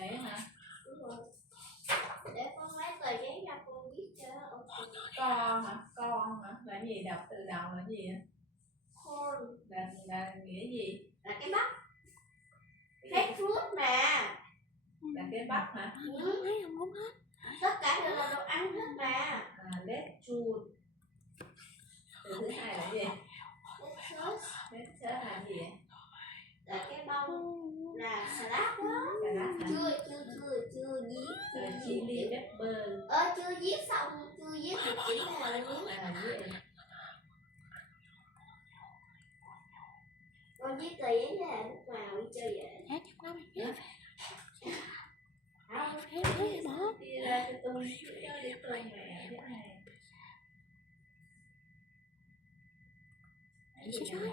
Đấy hả? Đúng rồi. Để con lấy tờ giấy ra con viết cho nó ok. Con hả? Con hả? Là gì? Đọc từ đầu là gì ạ? Corn Là nghĩa gì? là cái bắp. Red fruit mà. Là cái bắp hả? Không hết. Tất cả đều là đồ ăn hết mà. Lettuce. Từ thứ hai là gì? Lettuce Là gì? là cái bông, là salad đó. Salad hả? Chưa viết. Chili pepper. Chưa viết xong, chưa viết được chữ nào là viết. Con viết tờ giấy ra lúc nào đi chơi vậy? Chắc nó mày viết Không, thế bỏ Đi ra cho tôi để tôi mẹ thế này. sẽ nói